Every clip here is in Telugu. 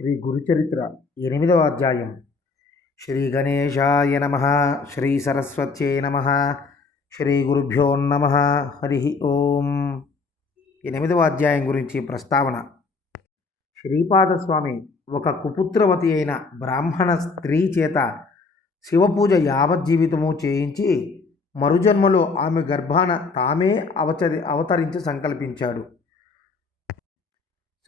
శ్రీ గురుచరిత్ర ఎనిమిదవ అధ్యాయం. శ్రీ గణేశాయ నమ శ్రీ సరస్వత్యై నమ శ్రీ గురుభ్యో నమ హరి ఓం. ఎనిమిదవ అధ్యాయం గురించి ప్రస్తావన. శ్రీపాదస్వామి ఒక కుపుత్రవతి అయిన బ్రాహ్మణ స్త్రీ చేత శివపూజ యావజ్జీవితము చేయించి మరుజన్మలో ఆమె గర్భాన తామే అవచరి అవతరించి సంకల్పించాడు.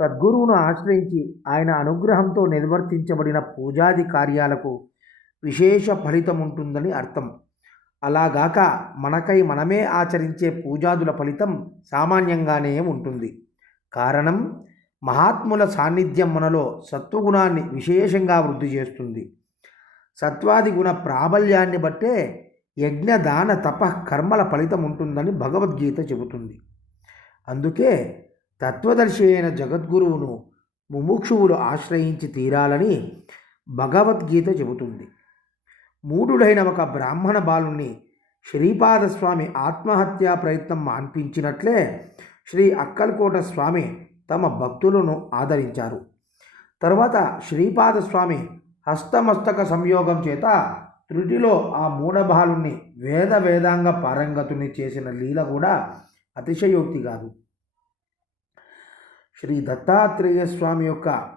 సద్గురువును ఆశ్రయించి ఆయన అనుగ్రహంతో నిర్వర్తించబడిన పూజాది కార్యాలకు విశేష ఫలితం ఉంటుందని అర్థం. అలాగాక మనకై మనమే ఆచరించే పూజాదుల ఫలితం సామాన్యంగానే ఉంటుంది. కారణం మహాత్ముల సాన్నిధ్యం మనలో సత్వగుణాన్ని విశేషంగా వృద్ధి చేస్తుంది. సత్వాది గుణ ప్రాబల్యాన్ని బట్టే యజ్ఞ దాన తప కర్మల ఫలితం ఉంటుందని భగవద్గీత చెబుతుంది. అందుకే తత్వదర్శి అయిన జగద్గురువును ముముక్షువులు ఆశ్రయించి తీరాలని భగవద్గీత చెబుతుంది. మూఢుడైన ఒక బ్రాహ్మణ బాలుని శ్రీపాదస్వామి ఆత్మహత్యా ప్రయత్నం మాన్పించినట్లే శ్రీ అక్కల్కోట స్వామి తమ భక్తులను ఆదరించారు. తర్వాత శ్రీపాదస్వామి హస్తమస్తక సంయోగం చేత త్రుటిలో ఆ మూఢబాలుణ్ణి వేద వేదాంగ పారంగతుని చేసిన లీల కూడా అతిశయోక్తి కాదు. శ్రీ దత్తాత్రేయ స్వామి యొక్క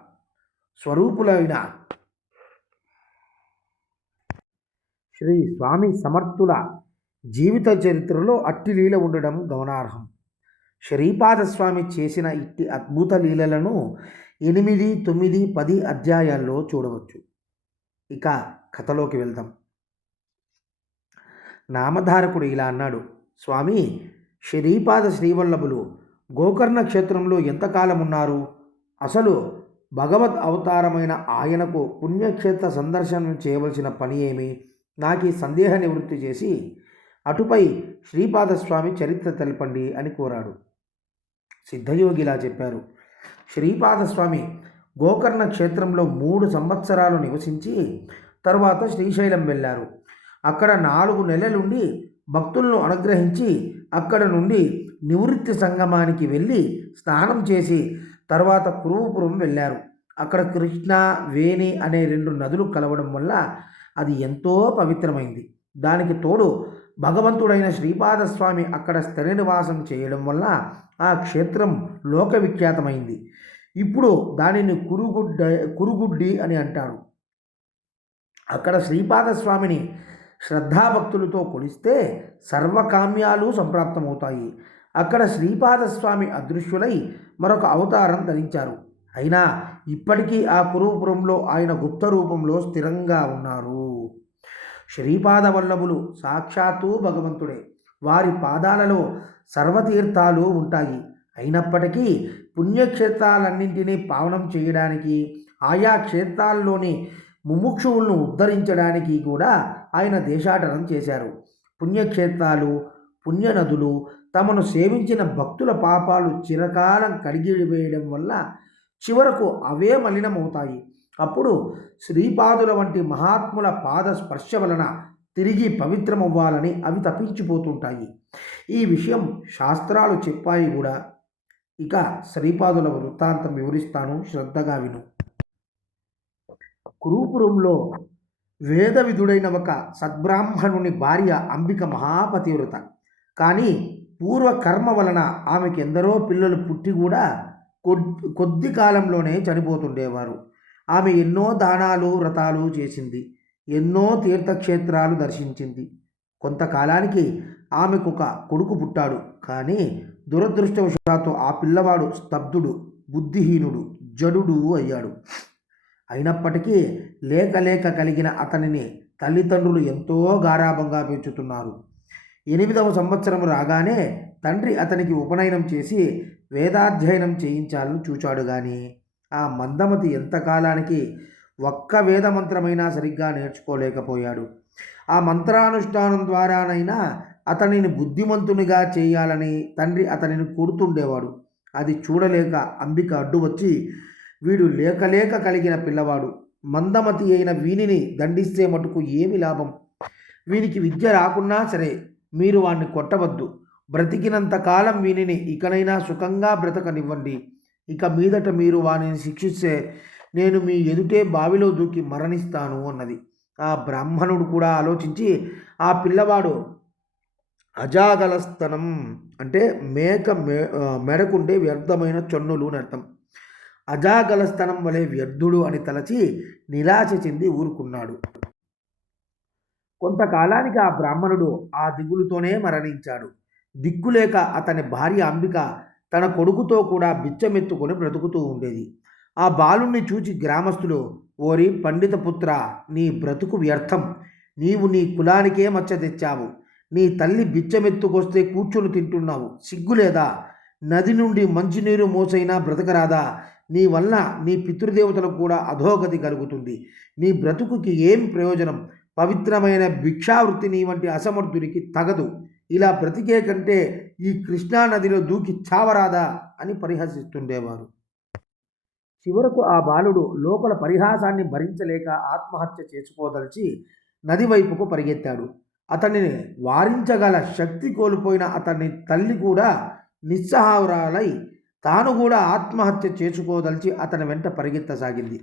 స్వరూపులైన శ్రీ స్వామి సమర్థుల జీవిత చరిత్రలో అట్టి లీల ఉండడం గమనార్హం. శ్రీపాదస్వామి చేసిన ఇట్టి అద్భుత లీలలను ఎనిమిది తొమ్మిది పది అధ్యాయాల్లో చూడవచ్చు. ఇక కథలోకి వెళ్దాం. నామధారకుడు ఇలా అన్నాడు స్వామి శ్రీపాద శ్రీవల్లభులు గోకర్ణ క్షేత్రంలో ఎంతకాలం ఉన్నారు? అసలు భగవత్ అవతారమైన ఆయనకు పుణ్యక్షేత్ర సందర్శనం చేయవలసిన పని ఏమి? నాకు ఈ సందేహ నివృత్తి చేసి అటుపై శ్రీపాదస్వామి చరిత్ర తెలపండి అని కోరాడు. సిద్ధయోగి ఇలా చెప్పారు. శ్రీపాదస్వామి గోకర్ణ క్షేత్రంలో మూడు సంవత్సరాలు నివసించి తరువాత శ్రీశైలం వెళ్ళారు. అక్కడ నాలుగు నెలలుండి భక్తులను అనుగ్రహించి అక్కడ నుండి నివృత్తి సంగమానికి వెళ్ళి స్నానం చేసి తర్వాత కురువుపురం వెళ్ళారు. అక్కడ కృష్ణ వేణి అనే రెండు నదులు కలవడం వల్ల అది ఎంతో పవిత్రమైంది. దానికి తోడు భగవంతుడైన శ్రీపాదస్వామి అక్కడ స్థిర నివాసం చేయడం వల్ల ఆ క్షేత్రం లోకవిఖ్యాతమైంది. ఇప్పుడు దానిని కురుగుడ్డ కురుగుడ్డి అని అంటారు. అక్కడ శ్రీపాదస్వామిని శ్రద్ధాభక్తులతో కొలిస్తే సర్వకామ్యాలు సంప్రాప్తమవుతాయి. అక్కడ శ్రీపాదస్వామి అదృశ్యులై మరొక అవతారం ధరించారు. అయినా ఇప్పటికీ ఆ కురుపురంలో ఆయన గుప్త రూపంలో స్థిరంగా ఉన్నారు. శ్రీపాద వల్లభులు సాక్షాత్తు భగవంతుడే. వారి పాదాలలో సర్వతీర్థాలు ఉంటాయి. అయినప్పటికీ పుణ్యక్షేత్రాలన్నింటినీ పావనం చేయడానికి ఆయా క్షేత్రాల్లోని ముముక్షువులను ఉద్ధరించడానికి కూడా ఆయన దేశాటనం చేశారు. పుణ్యక్షేత్రాలు పుణ్యనదులు తమను సేవించిన భక్తుల పాపాలు చిరకాలం కడిగివేయడం వల్ల చివరకు అవే మలినమవుతాయి. అప్పుడు శ్రీపాదుల వంటి మహాత్ముల పాద స్పర్శ వలన తిరిగి పవిత్రమవ్వాలని అవి తప్పించిపోతుంటాయి ఈ విషయం శాస్త్రాలు చెప్పాయి కూడా. ఇక శ్రీపాదుల వృత్తాంతం వివరిస్తాను. శ్రద్ధగా విను. కురూపురంలో వేదవిధుడైన ఒక సద్బ్రాహ్మణుని భార్య అంబిక మహాపతివ్రత. కానీ పూర్వకర్మ వలన ఆమెకి ఎందరో పిల్లలు పుట్టి కూడా కొద్ది కాలంలోనే చనిపోతుండేవారు. ఆమె ఎన్నో దానాలు వ్రతాలు చేసింది. ఎన్నో తీర్థక్షేత్రాలు దర్శించింది. కొంతకాలానికి ఆమెకు ఒక కొడుకు పుట్టాడు. కానీ దురదృష్టవశాత్తు ఆ పిల్లవాడు స్తబ్దుడు బుద్ధిహీనుడు జడుడు అయ్యాడు. అయినప్పటికీ లేక లేక కలిగిన అతనిని తల్లిదండ్రులు ఎంతో గారాభంగా పెంచుతున్నారు ఎనిమిదవ సంవత్సరం రాగానే తండ్రి అతనికి ఉపనయనం చేసి వేదాధ్యయనం చేయించాలని చూచాడు కానీ ఆ మందమతి ఎంతకాలానికి ఒక్క వేద మంత్రమైనా సరిగ్గా నేర్చుకోలేకపోయాడు. ఆ మంత్రానుష్ఠానం ద్వారానైనా అతనిని బుద్ధిమంతునిగా చేయాలని తండ్రి అతనిని కొడుతుండేవాడు అది చూడలేక అంబిక అడ్డు వచ్చి వీడు లేకలేక కలిగిన పిల్లవాడు. మందమతి అయిన వీనిని దండిస్తే మటుకు ఏమి లాభం? వీనికి విద్య రాకున్నా సరే మీరు వాణ్ణి కొట్టవద్దు. బ్రతికినంత కాలం వీనిని ఇకనైనా సుఖంగా బ్రతకనివ్వండి. ఇక మీదట మీరు వానిని శిక్షిస్తే నేను మీ ఎదుటే బావిలో దూకి మరణిస్తాను అన్నది. ఆ బ్రాహ్మణుడు కూడా ఆలోచించి ఆ పిల్లవాడు అజాగలస్తనం. అంటే మేక మె మెడకుండే వ్యర్థమైన చొన్నులు అని అర్థం. అజాగలస్తనం వలె వ్యర్థుడు అని తలచి నిరాశ చెంది ఊరుకున్నాడు. కొంతకాలానికి ఆ బ్రాహ్మణుడు ఆ దిగులుతోనే మరణించాడు. దిక్కులేక అతని భార్య అంబిక తన కొడుకుతో కూడా బిచ్చమెత్తుకొని బ్రతుకుతూ ఉండేది. ఆ బాలుణ్ణి చూచి గ్రామస్తులు ఓరి పండిత పుత్ర నీ బ్రతుకు వ్యర్థం. నీవు నీ కులానికే మచ్చ తెచ్చావు. నీ తల్లి బిచ్చమెత్తుకొస్తే కూర్చొని తింటున్నావు. సిగ్గులేదా నది నుండి మంచినీరు మోసైనా బ్రతకరాదా? నీ వల్ల నీ పితృదేవతలకు కూడా అధోగతి కలుగుతుంది. నీ బ్రతుకుకి ఏం ప్రయోజనం? పవిత్రమైన భిక్షావృత్తిని వంటి అసమర్థుడికి తగదు. ఇలా బ్రతికే కంటే ఈ కృష్ణా నదిలో దూకి చావరాదా అని పరిహసిస్తుండేవారు. చివరకు ఆ బాలుడు లోపల పరిహాసాన్ని భరించలేక ఆత్మహత్య చేసుకోదలిచి నది వైపుకు పరిగెత్తాడు. అతనిని వారించగల శక్తి కోల్పోయిన అతని తల్లి కూడా నిస్సహావరాలై తాను కూడా ఆత్మహత్య చేసుకోదలిచి అతని వెంట పరిగెత్తసాగింది.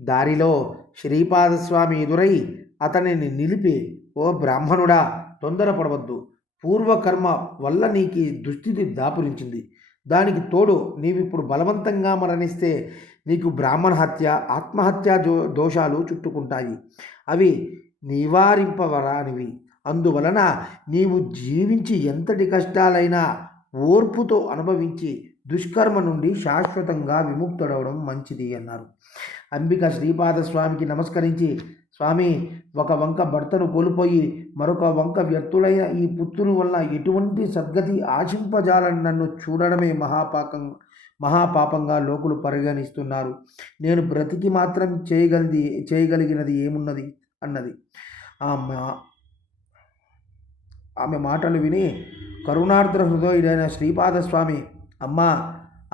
దారిలో శ్రీపాదస్వామి ఎదురై అతనిని నిలిపి ఓ బ్రాహ్మణుడా తొందరపడవద్దు. పూర్వకర్మ వల్ల నీకు దుస్థితి దాపురించింది. దానికి తోడు నీవిప్పుడు బలవంతంగా మరణిస్తే నీకు బ్రాహ్మణ హత్య ఆత్మహత్య దో దోషాలు చుట్టుకుంటాయి. అవి నివారింపవరానివి. అందువలన నీవు జీవించి ఎంతటి కష్టాలైనా ఓర్పుతో అనుభవించి దుష్కర్మ నుండి శాశ్వతంగా విముక్తుడవడం మంచిది అన్నారు. అంబిక శ్రీపాద స్వామికి నమస్కరించి స్వామి ఒక వంక భర్తను కోల్పోయి మరొక వంక వ్యర్థులైన ఈ పుత్రుని వల్ల ఎటువంటి సద్గతి ఆశింపజాలని నన్ను చూడడమే మహాపాకం మహాపాపంగా లోకులు పరిగణిస్తున్నారు. నేను బ్రతికి మాత్రం చేయగలిది చేయగలిగినది ఏమున్నది? అన్నది. ఆమె ఆమె మాటలు విని కరుణార్ద్ర హృదయుడైన శ్రీపాదస్వామి అమ్మ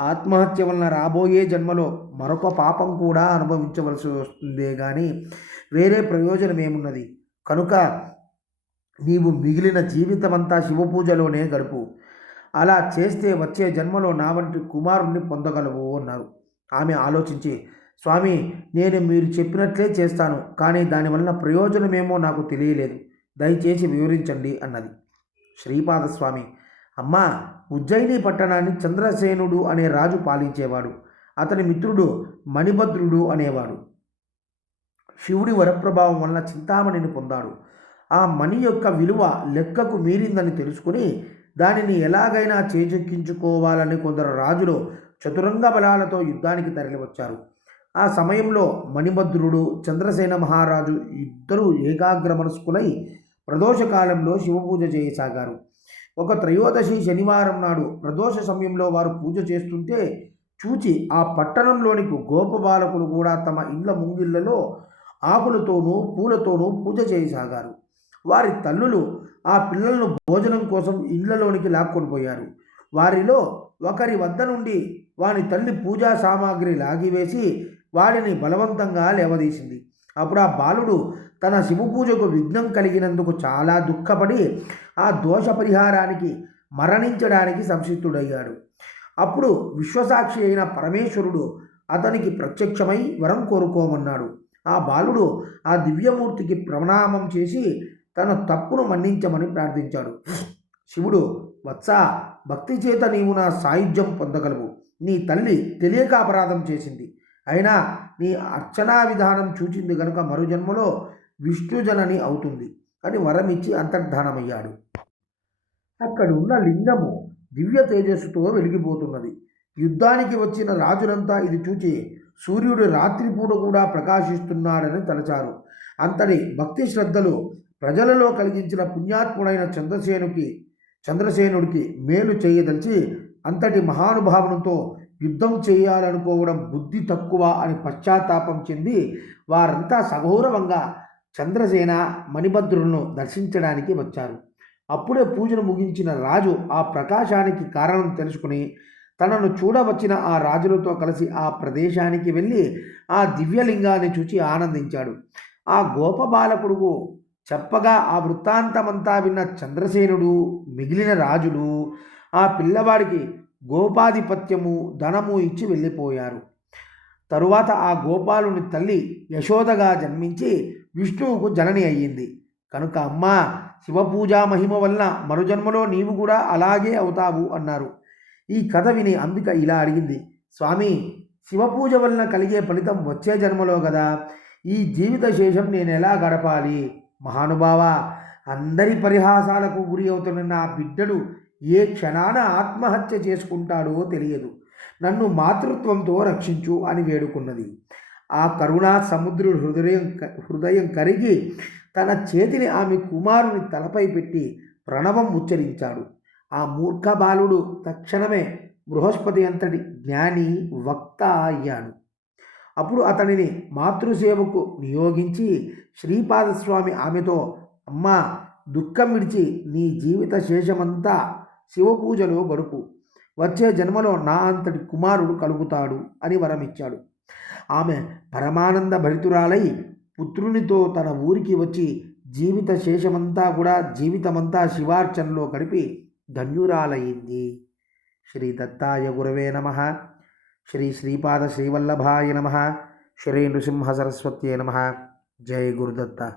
ఆత్మహత్య వలన రాబోయే జన్మలో మరొక పాపం కూడా అనుభవించవలసి వస్తుందే కానీ వేరే ప్రయోజనం ఏమున్నది? కనుక నీవు మిగిలిన జీవితమంతా శివపూజలోనే గడుపు. అలా చేస్తే వచ్చే జన్మలో నా వంటి కుమారుణ్ణి పొందగలవు అన్నారు. ఆమె ఆలోచించి స్వామి నేను మీరు చెప్పినట్లే చేస్తాను కానీ దానివలన ప్రయోజనమేమో నాకు తెలియలేదు. దయచేసి వివరించండి అన్నది. శ్రీపాదస్వామి అమ్మా ఉజ్జయిని పట్టణాన్ని చంద్రసేనుడు అనే రాజు పాలించేవాడు. అతని మిత్రుడు మణిభద్రుడు అనేవాడు. శివుడి వరప్రభావం వలన చింతామణిని పొందాడు. ఆ మణి యొక్క విలువ లెక్కకు మీరిందని తెలుసుకుని దానిని ఎలాగైనా చేజెక్కించుకోవాలని కొందరు రాజులు చతురంగ బలాలతో యుద్ధానికి తరలివచ్చారు. ఆ సమయంలో మణిభద్రుడు చంద్రసేన మహారాజు ఇద్దరు ఏకాగ్ర మనస్కులై ప్రదోషకాలంలో శివపూజ చేయసాగారు. ఒక త్రయోదశి శనివారం నాడు ప్రదోష సమయంలో వారు పూజ చేస్తుంటే చూచి ఆ పట్టణంలోనికి గోపబాలకులు కూడా తమ ఇండ్ల ముంగిళ్ళలో ఆకులతోనూ పూలతోనూ పూజ చేయసాగారు. వారి తల్లులు ఆ పిల్లలను భోజనం కోసం ఇళ్ళలోనికి లాక్కొని పోయారు. వారిలో ఒకరి వద్ద నుండి వాని తల్లి పూజా సామాగ్రి లాగివేసి వాడిని బలవంతంగా లేవదీసింది. అప్పుడు ఆ బాలుడు తన శివపూజకు విఘ్నం కలిగినందుకు చాలా దుఃఖపడి ఆ దోష పరిహారానికి మరణించడానికి సంసిద్ధుడయ్యాడు. అప్పుడు విశ్వసాక్షి అయిన పరమేశ్వరుడు అతనికి ప్రత్యక్షమై వరం కోరుకోమన్నాడు. ఆ బాలుడు ఆ దివ్యమూర్తికి ప్రణామం చేసి తన తప్పును మన్నించమని ప్రార్థించాడు. శివుడు వత్స భక్తి చేత నీవు నా సాయుధ్యం పొందగలవు. నీ తల్లి తెలియక అపరాధం చేసింది. అయినా నీ అర్చనా విధానం చూచింది కనుక మరు జన్మలో విష్ణుజనని అవుతుంది. అని వరమిచ్చి అంతర్ధానమయ్యాడు. అక్కడున్న లింగము దివ్య తేజస్సుతో వెలిగిపోతున్నది. యుద్ధానికి వచ్చిన రాజులంతా ఇది చూచి సూర్యుడు రాత్రిపూట కూడా ప్రకాశిస్తున్నాడని తలచారు. అంతటి భక్తి శ్రద్ధలు ప్రజలలో కలిగించిన పుణ్యాత్ముడైన చంద్రసేనుకి చంద్రసేనుడికి మేలు చేయదలిచి అంతటి మహానుభావనతో యుద్ధం చేయాలనుకోవడం బుద్ధి తక్కువ అని పశ్చాత్తాపం చెంది వారంతా సగౌరవంగా చంద్రసేన మణిభద్రులను దర్శించడానికి వచ్చారు. అప్పుడే పూజను ముగించిన రాజు ఆ ప్రకాశానికి కారణం తెలుసుకుని తనను చూడవచ్చిన ఆ రాజులతో కలిసి ఆ ప్రదేశానికి వెళ్ళి ఆ దివ్యలింగాన్ని చూచి ఆనందించాడు. ఆ గోపబాలకుడు చెప్పగా ఆ వృత్తాంతమంతా విన్న చంద్రసేనుడు మిగిలిన రాజులు ఆ పిల్లవాడికి గోపాధిపత్యము ధనము ఇచ్చి వెళ్ళిపోయారు. తరువాత ఆ గోపాలుని తల్లి యశోదగా జన్మించి విష్ణువుకు జనని అయ్యింది. కనుక అమ్మ శివపూజా మహిమ వలన మరుజన్మలో నీవు కూడా అలాగే అవుతావు అన్నారు. ఈ కథ విని అంబిక ఇలా అడిగింది. స్వామి శివపూజ వలన కలిగే ఫలితం వచ్చే జన్మలో కదా. ఈ జీవిత శేషం నేను ఎలా గడపాలి? మహానుభావ అందరి పరిహాసాలకు గురి అవుతున్న నా బిడ్డడు ఏ క్షణాన ఆత్మహత్య చేసుకుంటాడో తెలియదు. నన్ను మాతృత్వంతో రక్షించు అని వేడుకున్నది. ఆ కరుణా సముద్రుడు హృదయం హృదయం కరిగి తన చేతిని ఆమె కుమారుని తలపై పెట్టి ప్రణవం ఉచ్చరించాడు. ఆ మూర్ఖ బాలుడు తక్షణమే బృహస్పతి అంతటి జ్ఞాని వక్త అయ్యాడు. అప్పుడు అతనిని మాతృసేవకు నియోగించి శ్రీపాదస్వామి ఆమెతో అమ్మా దుఃఖం విడిచి నీ జీవిత శేషమంతా శివపూజలో గడుపు వచ్చే జన్మలో నా అంతటి కుమారుడు కలుగుతాడు అని వరమిచ్చాడు. ఆమె పరమానంద భరితురాలై పుత్రునితో తన ఊరికి వచ్చి జీవిత శేషమంతా కూడా జీవితమంతా శివార్చనలో గడిపి ధన్యురాలయ్యింది శ్రీ దత్తాయ గురవే నమ. శ్రీ శ్రీపాద శ్రీవల్లభాయ నమ. శ్రీ నృసింహ సరస్వత్యే నమ. జయ గురుదత్త.